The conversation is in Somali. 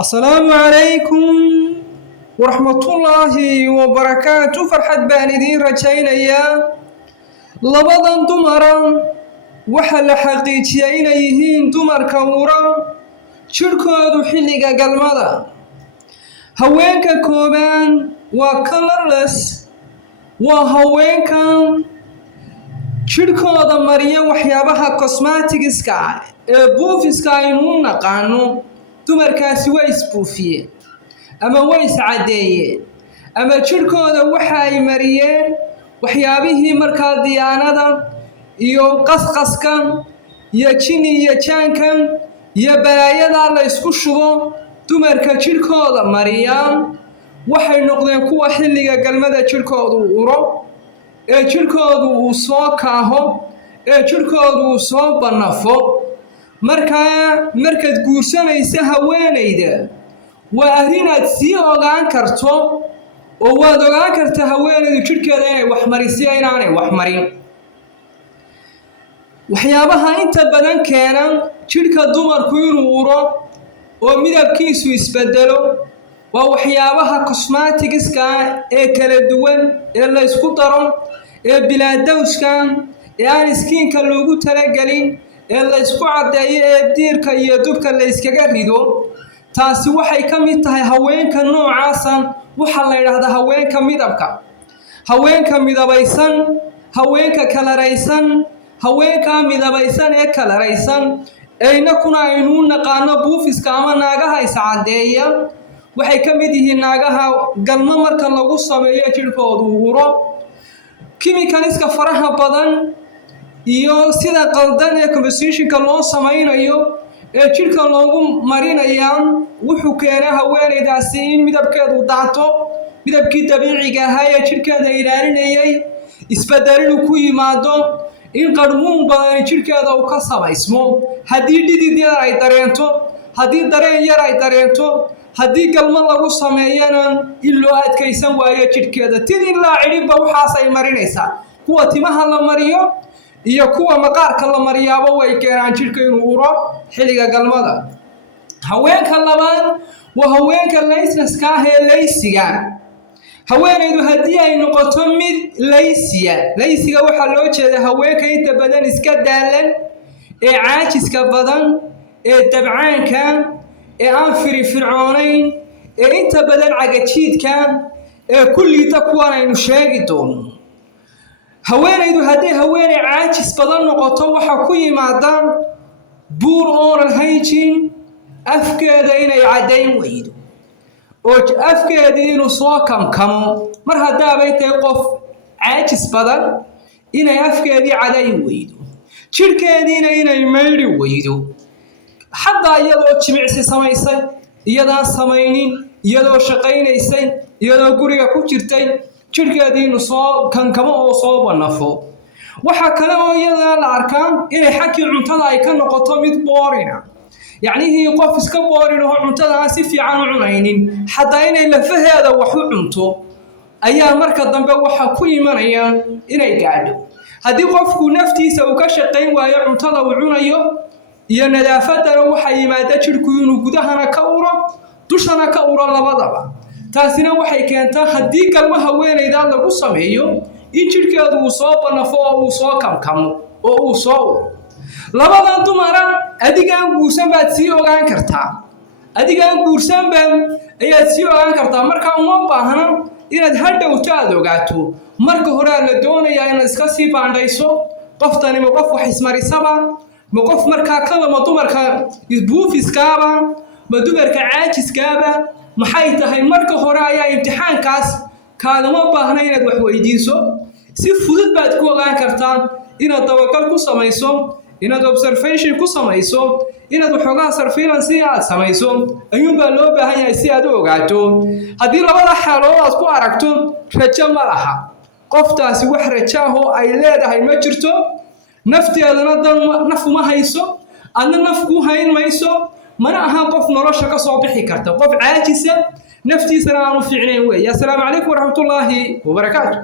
السلام عليكم ورحمة الله وبركاته. فرحة باندين رجعين أيام لبضان دمرا وحل حقيقيين يهين دمر كورا شركة حلقة قلمدا هوينك كوبان وكلرلس وهوينك شركة مريا وحيابها كوسماتيكسكا بوفيسكا ينون نقانو dumarkaasi way isbuufiyeen ama way iscadeeyeen ama jirkooda waxa ay mariyeen waxyaabihii markaa diyaanada iyo qasqaskan iyo jini iyo jaankan iyo balaayada la isku shubo dumarka jirkooda mariyaan waxay noqdeen kuwa xilliga galmada jirkoodu uro ee jirkoodu uu soo kaaho ee jirkoodu uu soo banafo markaad guursanaysa haweenayda waa arrin aad sii ogaan karto oo waad ogaan kartaa haweenaydu jirkeeda inay wax marisay inaanay wax marin waxyaabaha inta badan keena jirka dumarku inuu uro oo midabkiisu isbedelo waa waxyaabaha cosmeticska ee kala duwan ee la isku daro ee bilaadowska ee aan skinka loogu talagelin ee la isku cadeeyo ee diirka iyo dubka la iskaga rido taasi waxay ka mid tahay haweenka noocaasan waxa la yiraahdaa haweenka midabka haweenka midabaysan haweenka kalaraysan haweenka midabaysan ee kalaraysan ayna kuna aynu naqaano buufiska ama naagaha iscadeeya waxay ka mid yihiin naagaha galmo marka lagu sameeyo jirkoodu uro kimikaliska faraha badan iyo sida qaldan ee compositionka loo samaynayo ee jirka loogu marinayaan wuxuu keenaa haweenaydaasi in midabkeedu daato midabkii dabiiciga ahaa ee jirkeeda ilaalinayay isbedel ku yimaado in qarmuun badan jirkeeda uu ka samaysmo haddii dhidid yar ay dareento haddii dareen yar ay dareento haddii galmo lagu sameeyana in loo adkaysan waayo jirkeeda tidin la ciribba waxaas ay marinaysaa kuwa timaha la mariyo iyo kuwa maqaarka la mariyaabo way keenaan jirka inuu uro xilliga galmada haweenka labaad waa haweenka laysiga ee laysiga haweenaydu haddii ay noqoto mid laysiga waxaa loo jeedaa haweenka inta badan iska daalan ee caajiska badan ee dabcaanka ee aan firfircoonayn ee inta badan cagajiidka ee kulliita kuwan aynu sheegi doono haweenaydu haddii haweenay caajis badan noqoto waxa ku yimaadaan buur oral hygiene afkeeda inay cadayn weydo oo afkeedii inuu soo kamkamo mar haddaabay tahay qof caajis badan inay afkeedii cadayn weydo jirkeediina inay maydhi weydo xataa iyadoo jimicsi samaysay iyadaan samaynin iyadoo shaqaynaysay iyadoo guriga ku jirtay jirkeedii inuu soo kankamo oo soo banafo waxa kale oo iyada la arkaa inay xakii cuntada ay ka noqoto mid boorina yacni qof iska boorin oo cuntada aan si fiican u cunaynin xataa inay lafaheeda wax u cunto ayaa marka dambe waxa ku imanaya inay gaadho haddii qofku naftiisa uu ka shaqayn waayo cuntada uu cunayo iyo nadaafadana waxa yimaada jirku inuu gudahana ka uro dushana ka uro labadaba taasina waxay keentaa haddii galmo haweenayda lagu sameeyo in jirkeedu uu soo banafo oo uu soo kamkamo oo uu soo uro labadan dumara adigaan guursan baad sii ogaan kartaa adigaan guursan ayaad sii ogaan kartaa marka uma baahna inaad hadhowto aad ogaato marka hore la doonayaa inaad iska sii baandhayso qoftani ma qof wax ismarisaba ma qof markaa kalama dumarka buufiskaaba ma dumarka caajiskaaba maxay tahay marka hore ayaa imtixaankaas kaagama baahna inaad wax weydiiso si fudud baad ku ogaan kartaa inaad dabagal ku samayso inaad observation ku samayso inaad waxoogaa surveillance aad samayso ayuunbaa loo baahan yahay si aad u ogaato haddii labada xaalood aad ku aragto rajo ma laha qoftaasi wax rajo ah oo ay leedahay ma jirto nafteedana naf uma hayso adna naf ku hayn mayso mana aha qof nolosha ka soo bixi karta qof caajisa naftiisana aanu fiicnayn weeye. Assalaamu calaykum waraxmatullaahi wabarakaatuh.